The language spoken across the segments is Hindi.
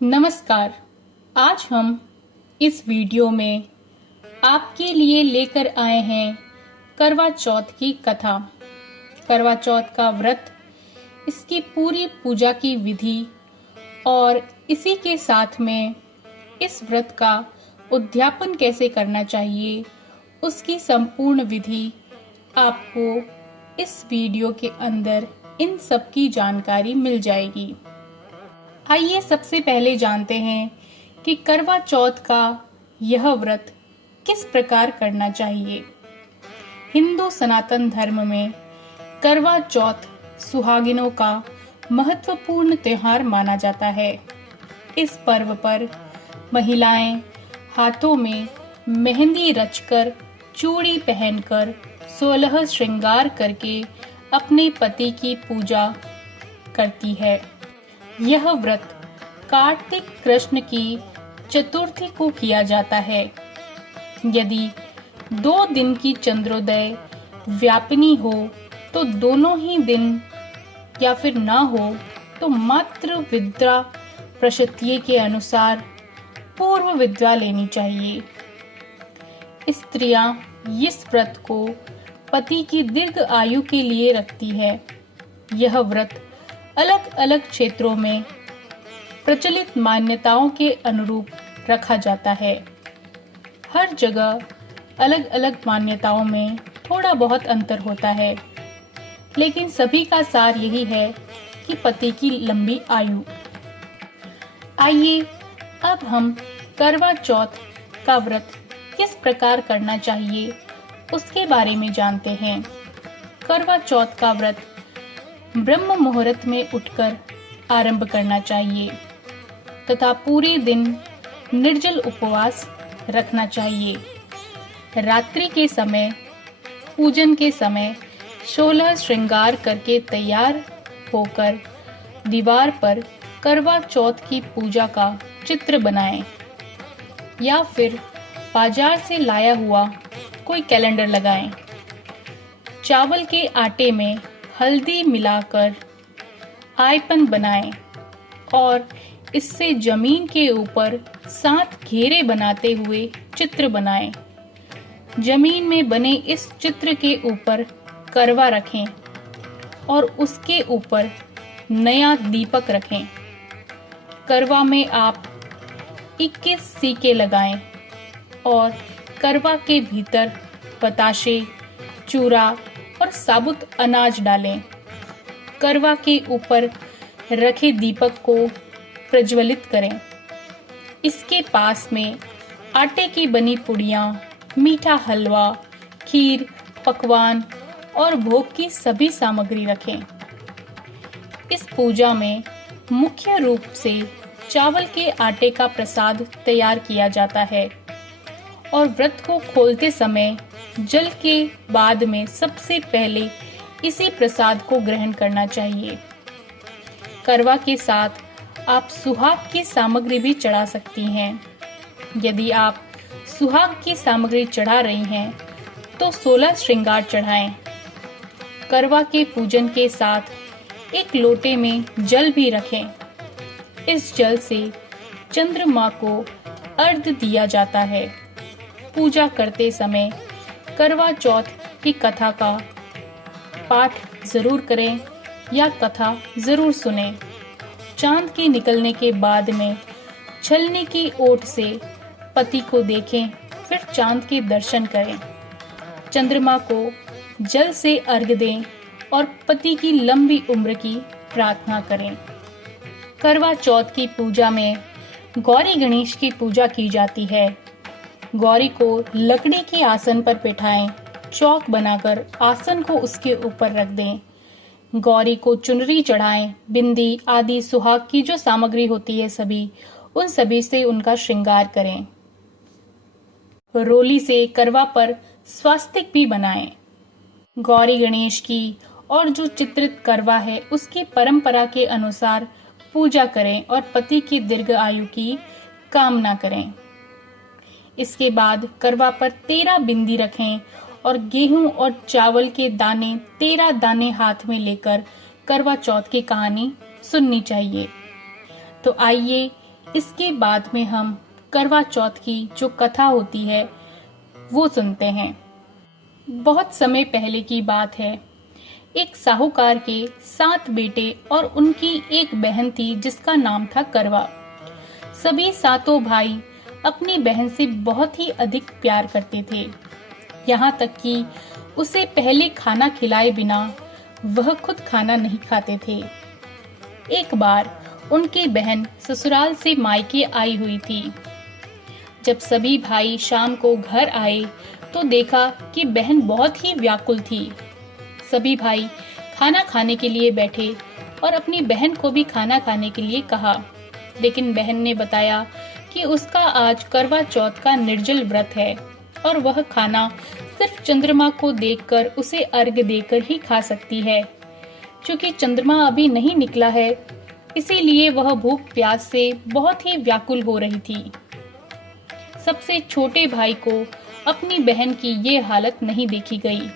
नमस्कार। आज हम इस वीडियो में आपके लिए लेकर आए हैं करवा चौथ की कथा। करवा चौथ का व्रत, इसकी पूरी पूजा की विधि और इसी के साथ में इस व्रत का उद्यापन कैसे करना चाहिए, उसकी संपूर्ण विधि आपको इस वीडियो के अंदर इन सब की जानकारी मिल जाएगी। आइए सबसे पहले जानते हैं कि करवा चौथ का यह व्रत किस प्रकार करना चाहिए। हिंदू सनातन धर्म में करवा चौथ सुहागिनों का महत्वपूर्ण त्योहार माना जाता है। इस पर्व पर महिलाएं हाथों में मेहंदी रचकर, चूड़ी पहनकर, 16 श्रृंगार करके अपने पति की पूजा करती है। यह व्रत कार्तिक कृष्ण की चतुर्थी को किया जाता है। यदि 2 दिन की चंद्रोदय व्यापिनी हो तो दोनों ही दिन, या फिर ना हो तो मात्र विद्या प्रशत्य के अनुसार पूर्व विद्या लेनी चाहिए। स्त्रियां इस व्रत को पति की दीर्घ आयु के लिए रखती है। यह व्रत अलग अलग क्षेत्रों में प्रचलित मान्यताओं के अनुरूप रखा जाता है। हर जगह अलग अलग मान्यताओं में थोड़ा बहुत अंतर होता है, लेकिन सभी का सार यही है कि पति की लंबी आयु। आइए अब हम करवा चौथ का व्रत किस प्रकार करना चाहिए उसके बारे में जानते हैं। करवा चौथ का व्रत ब्रह्म मुहूर्त में उठकर आरंभ करना चाहिए तथा पूरे दिन निर्जल उपवास रखना चाहिए। रात्रि के समय, पूजन के समय 16 श्रृंगार करके तैयार होकर दीवार पर करवा चौथ की पूजा का चित्र बनाएं, या फिर बाजार से लाया हुआ कोई कैलेंडर लगाएं। चावल के आटे में हल्दी मिलाकर आयपन बनाएं और इससे जमीन के ऊपर 7 घेरे बनाते हुए चित्र बनाएं। जमीन में बने इस चित्र के ऊपर करवा रखें और उसके ऊपर नया दीपक रखें। करवा में आप 21 सीके लगाएं और करवा के भीतर बताशे, चूरा और साबुत अनाज डालें। करवा के ऊपर रखे दीपक को प्रज्वलित करें। इसके पास में आटे की बनी पुड़ियाँ, मीठा हलवा, खीर, पकवान और भोग की सभी सामग्री रखें। इस पूजा में मुख्य रूप से चावल के आटे का प्रसाद तैयार किया जाता है और व्रत को खोलते समय जल के बाद में सबसे पहले इसी प्रसाद को ग्रहण करना चाहिए। करवा के साथ आप सुहाग की सामग्री भी चढ़ा सकती हैं। यदि आप सुहाग की सामग्री चढ़ा रही हैं तो 16 श्रृंगार चढ़ाएं। करवा के पूजन के साथ एक लोटे में जल भी रखें। इस जल से चंद्रमा को अर्घ्य दिया जाता है। पूजा करते समय करवा चौथ की कथा का पाठ जरूर करें या कथा जरूर सुनें। चांद के निकलने के बाद में छलनी की ओट से पति को देखें, फिर चांद के दर्शन करें। चंद्रमा को जल से अर्घ्य दें और पति की लंबी उम्र की प्रार्थना करें। करवा चौथ की पूजा में गौरी गणेश की पूजा की जाती है। गौरी को लकड़ी के आसन पर बिठाएं। चौक बनाकर आसन को उसके ऊपर रख दें। गौरी को चुनरी चढ़ाएं। बिंदी आदि सुहाग की जो सामग्री होती है उन सभी से उनका श्रृंगार करें। रोली से करवा पर स्वास्तिक भी बनाएं। गौरी गणेश की और जो चित्रित करवा है उसकी परंपरा के अनुसार पूजा करें और पति की दीर्घ आयु की कामना करें। इसके बाद करवा पर 13 बिंदी रखें और गेहूं और चावल के दाने 13 दाने हाथ में लेकर करवा चौथ की कहानी सुननी चाहिए। तो आइए इसके बाद में हम करवा चौथ की जो कथा होती है वो सुनते हैं। बहुत समय पहले की बात है। एक साहूकार के 7 बेटे और उनकी एक बहन थी जिसका नाम था करवा। सभी 7 भाई अपनी बहन से बहुत ही अधिक प्यार करते थे, यहाँ तक कि उसे पहले खाना खिलाए बिना वह खुद खाना नहीं खाते थे। एक बार उनकी बहन ससुराल से मायके आई हुई थी। जब सभी भाई शाम को घर आए तो देखा कि बहन बहुत ही व्याकुल थी। सभी भाई खाना खाने के लिए बैठे और अपनी बहन को भी खाना खाने के लिए कहा, लेकिन बहन ने बताया कि उसका आज करवा चौथ का निर्जल व्रत है और वह खाना सिर्फ चंद्रमा को देखकर उसे अर्घ देकर ही खा सकती है। क्योंकि चंद्रमा अभी नहीं निकला है, इसीलिए वह भूख प्यास से बहुत ही व्याकुल हो रही थी। सबसे छोटे भाई को अपनी बहन की ये हालत नहीं देखी गई।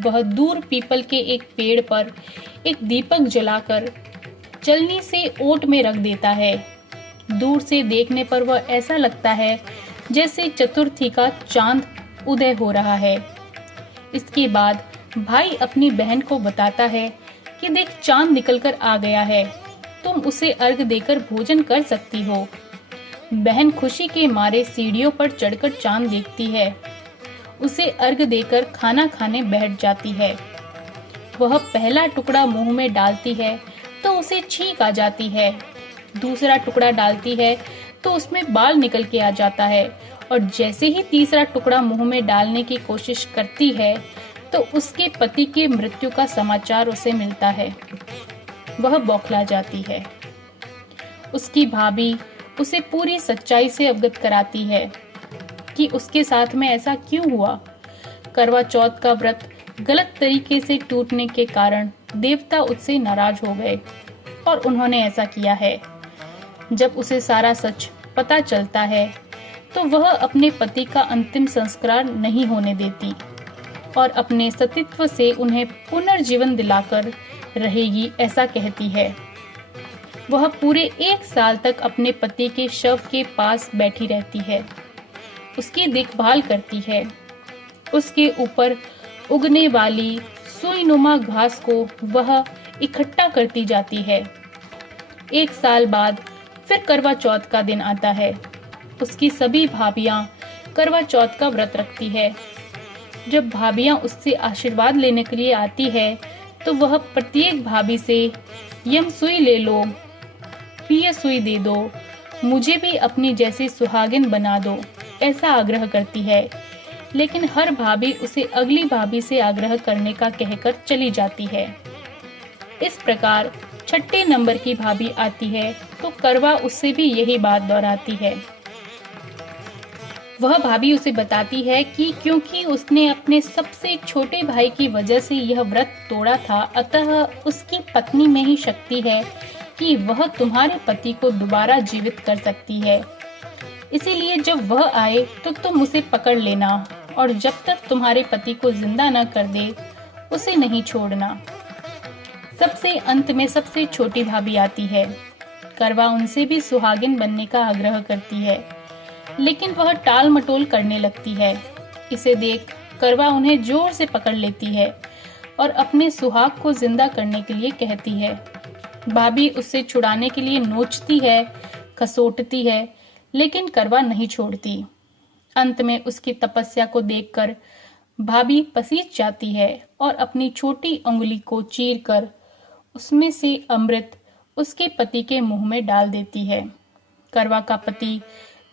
वह दूर पीपल के एक पेड़ पर एक दीपक जलाकर चलनी से ओट में रख देता है। दूर से देखने पर वह ऐसा लगता है जैसे चतुर्थी का चांद उदय हो रहा है। इसके बाद भाई अपनी बहन को बताता है कि देख, चांद निकलकर आ गया है, तुम उसे अर्घ देकर भोजन कर सकती हो। बहन खुशी के मारे सीढ़ियों पर चढ़कर चांद देखती है, उसे अर्घ देकर खाना खाने बैठ जाती है। वह पहला टुकड़ा मुंह में डालती है तो उसे छींक आ जाती है। दूसरा टुकड़ा डालती है तो उसमें बाल निकल के आ जाता है और जैसे ही तीसरा टुकड़ा मुंह में डालने की कोशिश करती है तो उसके पति के मृत्यु का समाचार उसे मिलता है। वह बौखला जाती है। उसकी भाभी उसे पूरी सच्चाई से अवगत कराती है कि उसके साथ में ऐसा क्यों हुआ। करवा चौथ का व्रत गलत तरीके से टूटने के कारण देवता उससे नाराज हो गए और उन्होंने ऐसा किया है। जब उसे सारा सच पता चलता है तो वह अपने पति का अंतिम संस्कार नहीं होने देती और अपने सतीत्व से उन्हें पुनर्जीवन दिलाकर रहेगी, ऐसा कहती है। वह पूरे 1 साल तक अपने पति के शव के पास बैठी रहती है, उसकी देखभाल करती है। उसके ऊपर उगने वाली सुईनुमा घास को वह इकट्ठा करती जाती है। 1 साल बाद फिर करवा चौथ का दिन आता है। उसकी सभी भाभियां करवा चौथ का व्रत रखती है। जब भाभियां उससे आशीर्वाद लेने के लिए आती है तो वह प्रत्येक भाभी से यम सुई ले लो, पिय सुई दे दो, मुझे भी अपनी जैसी सुहागिन बना दो, ऐसा आग्रह करती है। लेकिन हर भाभी उसे अगली भाभी से आग्रह करने का कहकर चली जाती है। इस प्रकार 6ठे नंबर की भाभी आती है तो करवा उससे भी यही बात दोहराती है। वह भाभी उसे बताती है कि क्योंकि उसने अपने सबसे छोटे भाई की वजह से यह व्रत तोड़ा था, अतः उसकी पत्नी में ही शक्ति है कि वह तुम्हारे पति को दोबारा जीवित कर सकती है। इसीलिए जब वह आए तो तुम उसे पकड़ लेना और जब तक तुम्हारे पति को जिंदा न कर दे उसे नहीं छोड़ना। सबसे अंत में सबसे छोटी भाभी आती है। करवा उनसे भी सुहागिन बनने का आग्रह करती है, लेकिन वह टाल मटोल करने लगती है। इसे देख करवा उन्हें जोर से पकड़ लेती है और अपने सुहाग को जिंदा करने के लिए कहती है। भाभी उससे छुड़ाने के लिए नोचती है, खसोटती है, लेकिन करवा नहीं छोड़ती। अंत में उसकी तपस्या को देखकर भाभी पसीज जाती है और अपनी छोटी उंगली को चीरकर उसमें से अमृत उसके पति के मुंह में डाल देती है। करवा का पति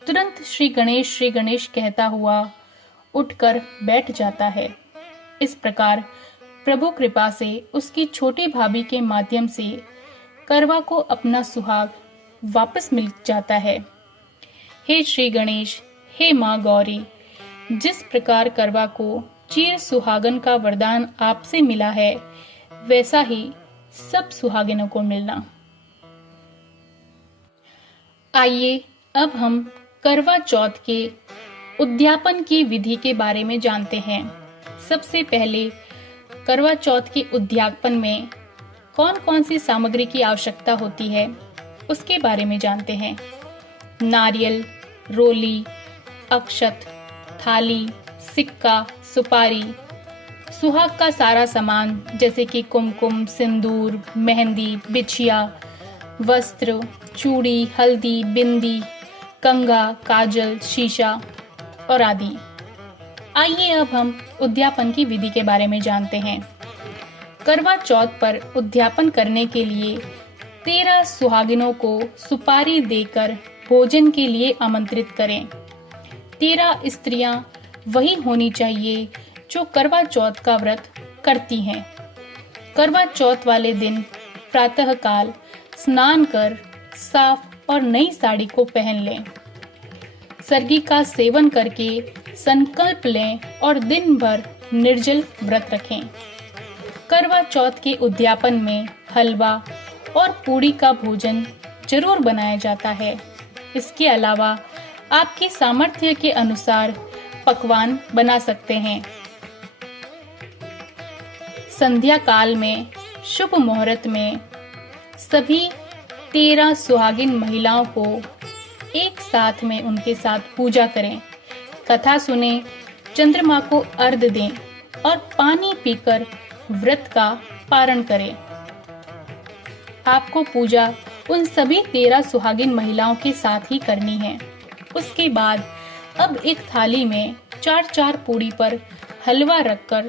तुरंत श्री गणेश कहता हुआ उठकर बैठ जाता है। इस प्रकार प्रभु कृपा से उसकी छोटी भाभी के माध्यम से करवा को अपना सुहाग वापस मिल जाता है। हे श्री गणेश, हे माँ गौरी, जिस प्रकार करवा को चिर सुहागन का वरदान आपसे मिला है, वैसा ही सब सुहागिनों को मिलना। आइए अब हम करवा चौथ के उद्यापन की विधि के बारे में जानते हैं। सबसे पहले करवा चौथ के उद्यापन में कौन कौन सी सामग्री की आवश्यकता होती है उसके बारे में जानते हैं। नारियल, रोली, अक्षत, थाली, सिक्का, सुपारी, सुहाग का सारा सामान जैसे कि कुमकुम, सिंदूर, मेहंदी, बिछिया, वस्त्र, चूड़ी, हल्दी, बिंदी, कंघा, काजल, शीशा और आदि। आइए अब हम उद्यापन की विधि के बारे में जानते हैं। करवा चौथ पर उद्यापन करने के लिए 13 सुहागिनों को सुपारी देकर भोजन के लिए आमंत्रित करें। 13 स्त्रियां वही होनी चाहिए जो करवा चौथ का व्रत करती हैं। करवा चौथ वाले दिन प्रातःकाल स्नान कर साफ और नई साड़ी को पहन लें। सर्गी का सेवन करके संकल्प लें और दिन भर निर्जल व्रत रखें। करवा चौथ के उद्यापन में हलवा और पूड़ी का भोजन जरूर बनाया जाता है। इसके अलावा आपके सामर्थ्य के अनुसार पकवान बना सकते हैं। संध्या काल में शुभ मुहूर्त में सभी 13 सुहागिन महिलाओं को एक साथ में उनके साथ पूजा करें, कथा सुने, चंद्रमा को अर्घ्य दें और पानी पीकर व्रत का पारण करें। आपको पूजा उन सभी 13 सुहागिन महिलाओं के साथ ही करनी है। उसके बाद अब एक थाली में 4-4 पूड़ी पर हलवा रखकर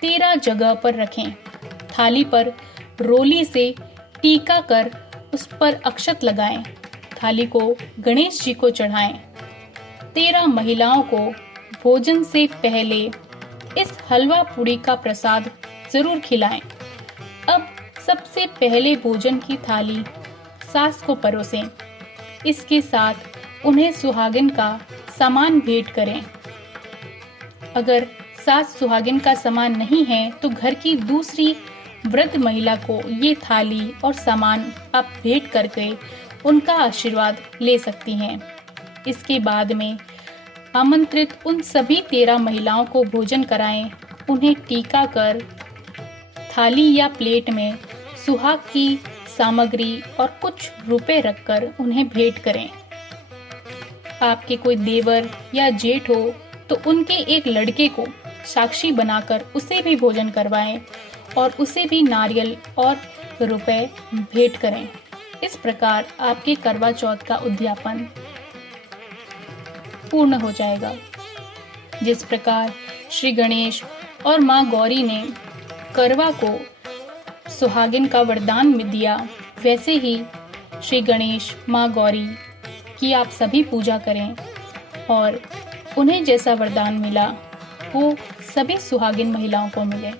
13 जगह पर रखें। थाली पर रोली से टीका कर उस पर अक्षत लगाएं। थाली को गणेश जी को चढ़ाएं। 13 महिलाओं को भोजन से पहले इस हलवा पूड़ी का प्रसाद जरूर खिलाएं। अब सबसे पहले भोजन की थाली सास को परोसें। इसके साथ उन्हें सुहागिन का सामान भेंट करें। अगर सास सुहागिन का सामान नहीं है तो घर की दूसरी वृद्ध महिला को ये थाली और सामान आप भेंट करके उनका आशीर्वाद ले सकती हैं। इसके बाद में आमंत्रित उन सभी 13 महिलाओं को भोजन कराएं। उन्हें टीका कर थाली या प्लेट में सुहाग की सामग्री और कुछ रुपए रखकर उन्हें भेंट करें। आपके कोई देवर या जेठ हो तो उनके एक लड़के को साक्षी बनाकर उसे भी भोजन करवाएं और उसे भी नारियल और रुपए भेंट करें। इस प्रकार आपके करवा चौथ का उद्यापन पूर्ण हो जाएगा। जिस प्रकार श्री गणेश और माँ गौरी ने करवा को सुहागिन का वरदान दिया, वैसे ही श्री गणेश, माँ गौरी की आप सभी पूजा करें और उन्हें जैसा वरदान मिला वो सभी सुहागिन महिलाओं को मिले।